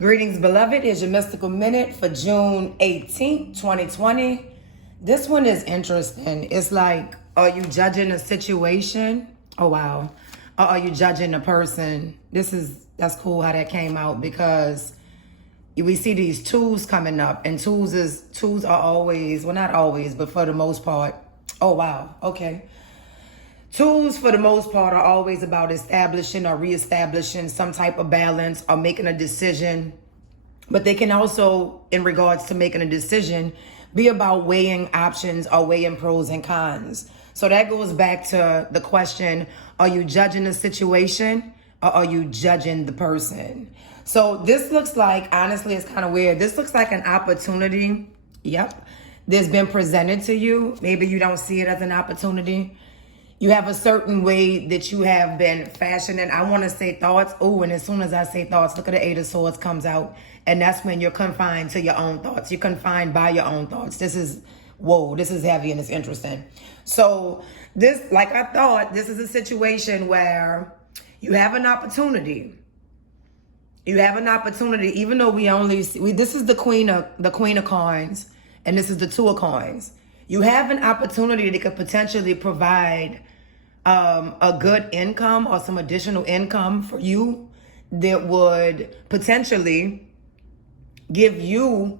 Greetings, beloved. Here's your mystical minute for June 18th, 2020. This one is interesting. It's like, are you judging a situation? Oh, wow. Or are you judging a person? That's cool how that came out, because we see these tools coming up, and tools are always, well, not always, but for the most part. Oh, wow. Okay. Tools, for the most part, are always about establishing or reestablishing some type of balance or making a decision. But they can also, in regards to making a decision, be about weighing options or weighing pros and cons. So that goes back to the question, are you judging the situation or are you judging the person? So this looks like, honestly, it's kind of weird. This looks like an opportunity. Yep. That's been presented to you. Maybe you don't see it as an opportunity. You have a certain way that you have been fashioning. I want to say thoughts. Oh, and as soon as I say thoughts, look at the Eight of Swords comes out. And that's when you're confined to your own thoughts. You're confined by your own thoughts. This is heavy and it's interesting. So this, like I thought, this is a situation where you have an opportunity. You have an opportunity, even though this is the queen of coins, and this is the Two of Coins. You have an opportunity that could potentially provide a good income or some additional income for you that would potentially give you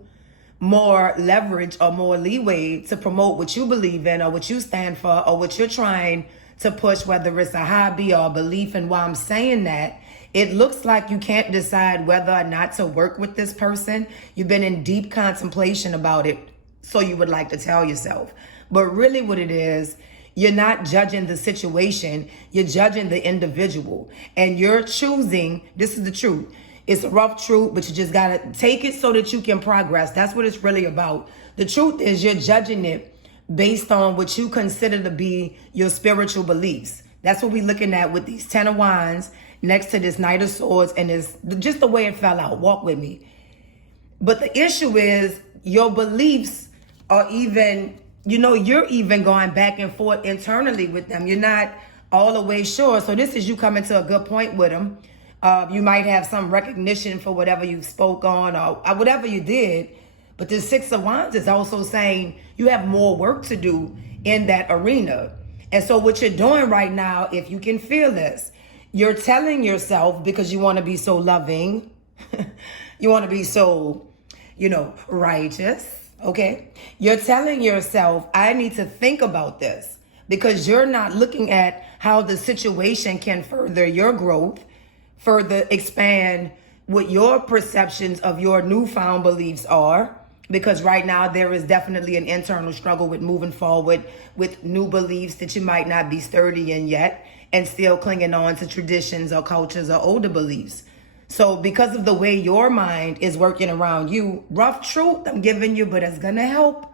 more leverage or more leeway to promote what you believe in or what you stand for or what you're trying to push, whether it's a hobby or a belief. And while I'm saying that, it looks like you can't decide whether or not to work with this person. You've been in deep contemplation about it, so you would like to tell yourself. But really what it is, you're not judging the situation, you're judging the individual. And you're choosing, this is the truth. It's a rough truth, but you just gotta take it so that you can progress. That's what it's really about. The truth is you're judging it based on what you consider to be your spiritual beliefs. That's what we're looking at with these Ten of Wands next to this Knight of Swords, and this just the way it fell out. Walk with me. But the issue is your beliefs are even, you're even going back and forth internally with them. You're not all the way sure. So this is you coming to a good point with them. You might have some recognition for whatever you spoke on or whatever you did. But the Six of Wands is also saying you have more work to do in that arena. And so what you're doing right now, if you can feel this, you're telling yourself, because you want to be so loving, you want to be so, righteous. Okay, you're telling yourself, I need to think about this, because you're not looking at how the situation can further your growth, further expand what your perceptions of your newfound beliefs are. Because right now there is definitely an internal struggle with moving forward with new beliefs that you might not be sturdy in yet, and still clinging on to traditions or cultures or older beliefs. So because of the way your mind is working around you, rough truth I'm giving you, but it's going to help.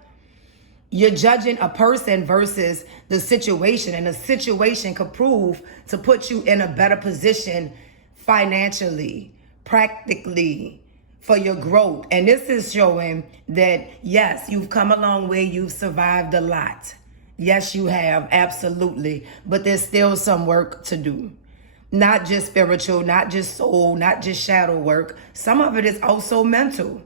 You're judging a person versus the situation, and the situation could prove to put you in a better position financially, practically, for your growth. And this is showing that, yes, you've come a long way. You've survived a lot. Yes, you have. Absolutely. But there's still some work to do. Not just spiritual, not just soul, not just shadow work. Some of it is also mental.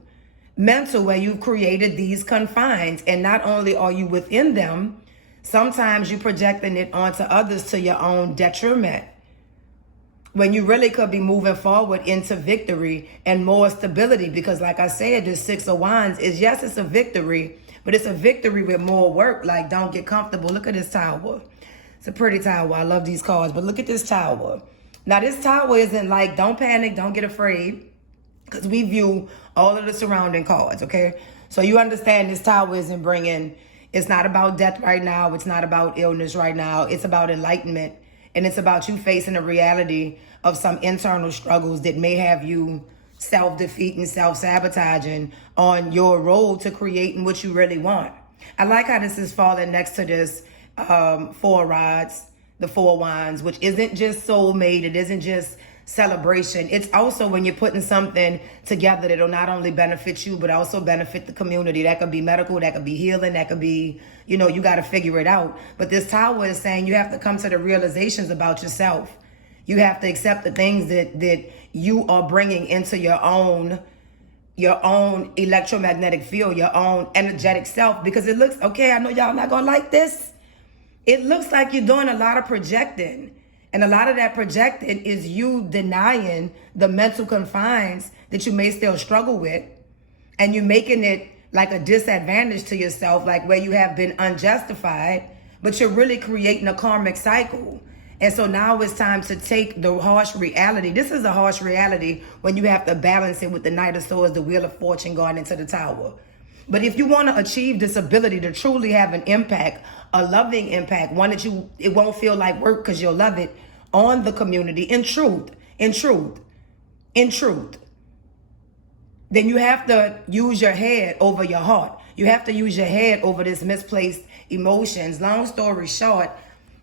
Mental, where you've created these confines. And not only are you within them, sometimes you're projecting it onto others to your own detriment, when you really could be moving forward into victory and more stability. Because like I said, the Six of Wands is, yes, it's a victory, but it's a victory with more work. Like, don't get comfortable. Look at this tower. It's a pretty tower. I love these cards, but look at this tower. Now, this tower isn't like, don't panic, don't get afraid, because we view all of the surrounding cards, okay? So you understand this tower isn't bringing, it's not about death right now. It's not about illness right now. It's about enlightenment. And it's about you facing the reality of some internal struggles that may have you self-defeating, self-sabotaging on your road to creating what you really want. I like how this is falling next to this Four Rods, the Four Wands, which isn't just soulmate. It isn't just celebration. It's also when you're putting something together that'll not only benefit you, but also benefit the community. That could be medical, that could be healing, that could be, you got to figure it out. But this tower is saying you have to come to the realizations about yourself. You have to accept the things that you are bringing into your own electromagnetic field, your own energetic self, because it looks, okay, I know y'all not gonna like this. It looks like you're doing a lot of projecting. And a lot of that projecting is you denying the mental confines that you may still struggle with. And you're making it like a disadvantage to yourself, like where you have been unjustified, but you're really creating a karmic cycle. And so now it's time to take the harsh reality. This is a harsh reality when you have to balance it with the Knight of Swords, the Wheel of Fortune going into the Tower. But if you want to achieve this ability to truly have an impact, a loving impact, one that it won't feel like work because you'll love it on the community, in truth, then you have to use your head over your heart. You have to use your head over this misplaced emotions. Long story short,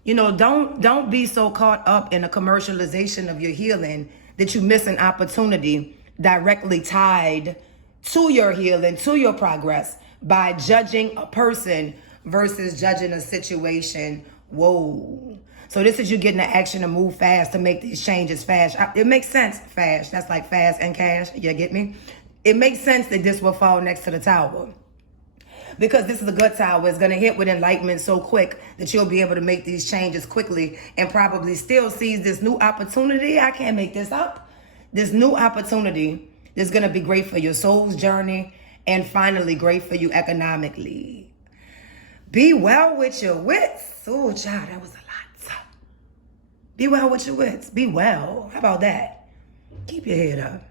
don't be so caught up in the commercialization of your healing that you miss an opportunity directly tied to your healing, to your progress, by judging a person versus judging a situation. Whoa. So this is you getting the action to move fast, to make these changes fast. It makes sense, fast. That's like fast and cash. You get me? It makes sense that this will fall next to the Tower, because this is a good tower. It's going to hit with enlightenment so quick that you'll be able to make these changes quickly and probably still seize this new opportunity. I can't make this up. This new opportunity is going to be great for your soul's journey, and finally great for you economically. Be well with your wits. Oh, child, that was a lot. Be well with your wits. Be well. How about that? Keep your head up.